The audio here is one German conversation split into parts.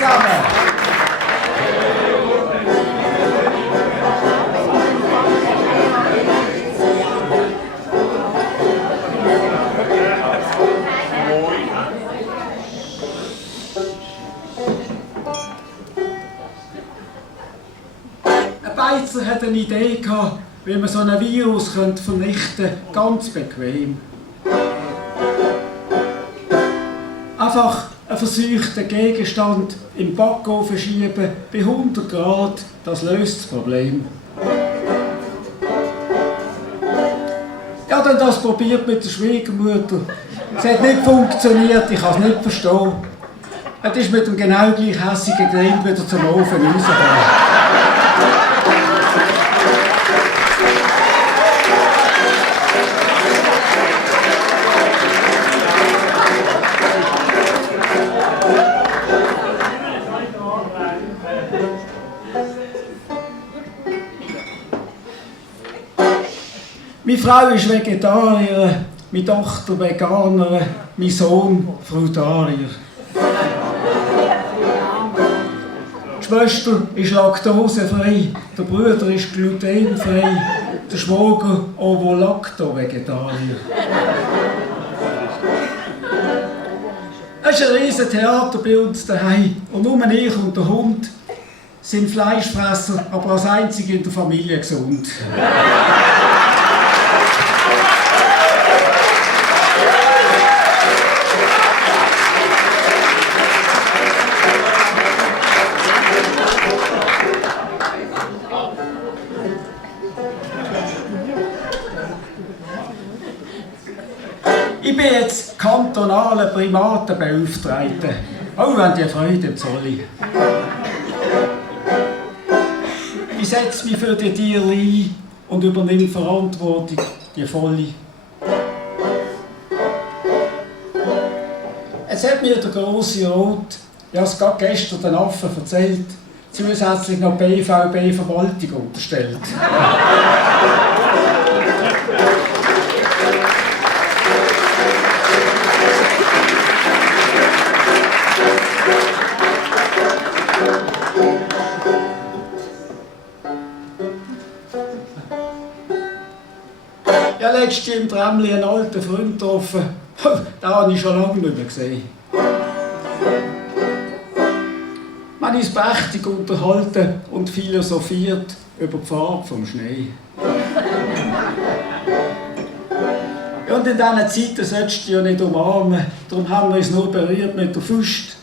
zusammen. Ein Beizer hat eine Idee gehabt, wie man so ein Virus vernichten könnte, ganz bequem. Einfach einen verseuchten Gegenstand im Backofen schieben bei 100 Grad, das löst das Problem. Ja, dann das probiert mit der Schwiegermutter. Es hat nicht funktioniert, ich kann es nicht verstehen. Es ist mit dem genau gleich hässigen Grind wieder zum Ofen rausgekommen. Meine Frau ist Vegetarierin, meine Tochter Veganerin, mein Sohn Frutarier. Die Schwester ist laktosefrei, der Bruder ist glutenfrei, der Schwager ovo-lacto-Vegetarier. Es ist ein riesiges Theater bei uns daheim und nur ich und der Hund sind Fleischfresser, aber als einzige in der Familie gesund. Ich bin jetzt kantonaler Primatenbeauftragter, auch wenn die Freude im Zolli. Ich setze mich für die Tiere ein und übernehme Verantwortung, die volle. Es hat mir der grosse Rot, ja es gerade gestern den Affen erzählt, zusätzlich noch BVB-Verwaltung unterstellt. Ja, letztens im Tramli einen alten Freund getroffen. Den habe ich schon lange nicht mehr gesehen. Man ist prächtig unterhalten und philosophiert über die Farbe vom Schnee. Ja, und in diesen Zeiten solltest du ja nicht umarmen, darum haben wir uns nur berührt mit der Faust.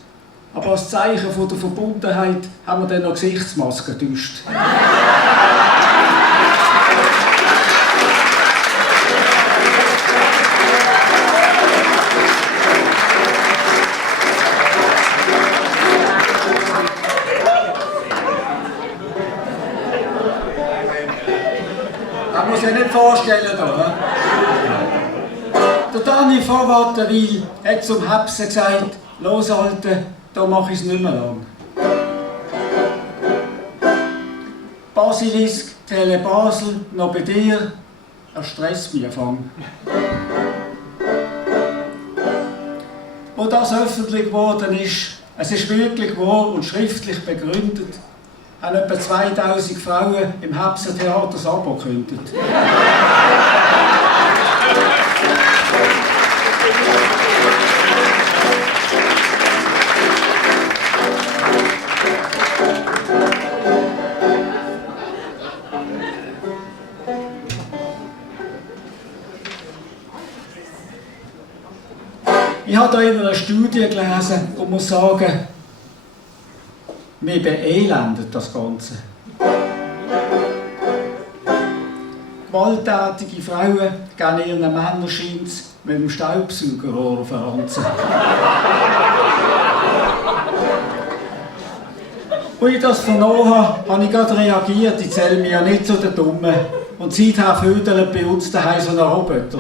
Aber als Zeichen von der Verbundenheit haben wir dann noch Gesichtsmasken getauscht. Das muss ich nicht vorstellen. Da. Der Dani von Wattenwil hat zum Hepsen gesagt, «Los, Alte, da mache ich es nicht mehr lang.» Basilisk, Tele Basel, noch bei dir, er stresst mich anfangen. Wo das öffentlich geworden ist, es ist wirklich wahr und schriftlich begründet, haben etwa 2000 Frauen im Hepser Theater das Abo gekündigt. Ich habe hier in einer Studie gelesen und muss sagen, mir beelendet das Ganze. Gewalttätige Frauen geben ihren Männern scheint's mit dem Staubsaugerrohr verranzen. Als ich das vernommen habe ich gerade reagiert, ich zähle mich ja nicht zu den Dummen. Und seither födelt bei uns daheim so ein Roboter.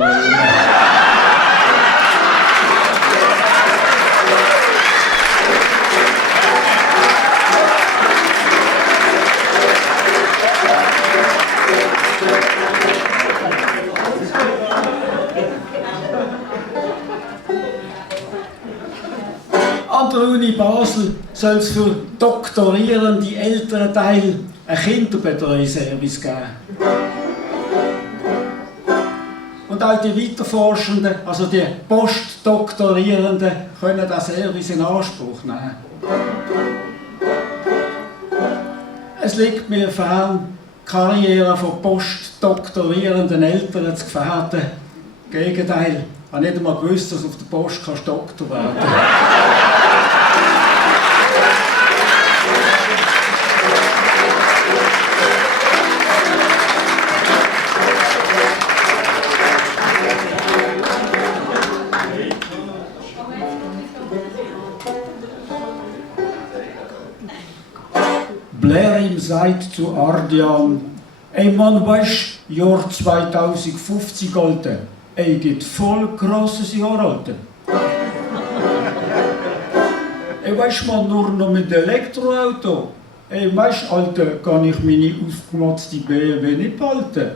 An der Uni Basel soll es für doktorierende ältere Teil einen Kinderbetreuungsservice geben. Und auch die Weiterforschenden, also die Postdoktorierenden, können diesen Service in Anspruch nehmen. Es liegt mir fern, die Karriere von postdoktorierenden Eltern zu gefährden. Im Gegenteil, ich habe nicht einmal gewusst, dass du auf der Post Doktor werden kannst. Blerim sagt zu Ardian, ey Mann, weisst, Jahr 2050, Alter, ey, geht voll krasses Jahr, Alter. Ey, weisst man, nur noch mit Elektroauto. Ey, weisst, Alter, kann ich meine aufgemotzte BMW nicht behalten.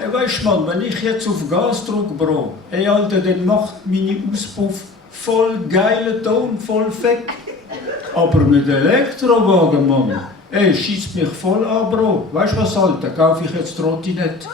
Ey, weisst man, wenn ich jetzt auf Gas drücke, Bro, ey, Alter, dann macht meine Auspuff voll geilen Ton, voll feck. Aber mit Elektrowagen, Mann, ey, schießt mich voll an, Bro. Weißt du was, Alter, kaufe ich jetzt Trottinett.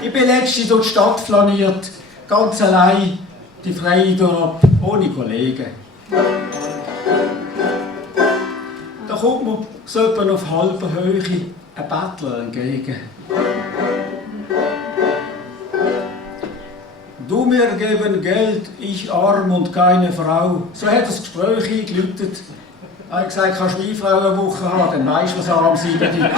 Ich bin letztens durch die Stadt flaniert, ganz allein. Die freie ab, ohne Kollegen. Da kommt mir so etwa auf halber Höhe ein Bettler entgegen. Du mir geben Geld, ich arm und keine Frau. So hat das Gespräch eingeläutet. Ich habe gesagt, kannst du meine Frau eine Woche haben, dann weisst du, was arm sein bedeutet.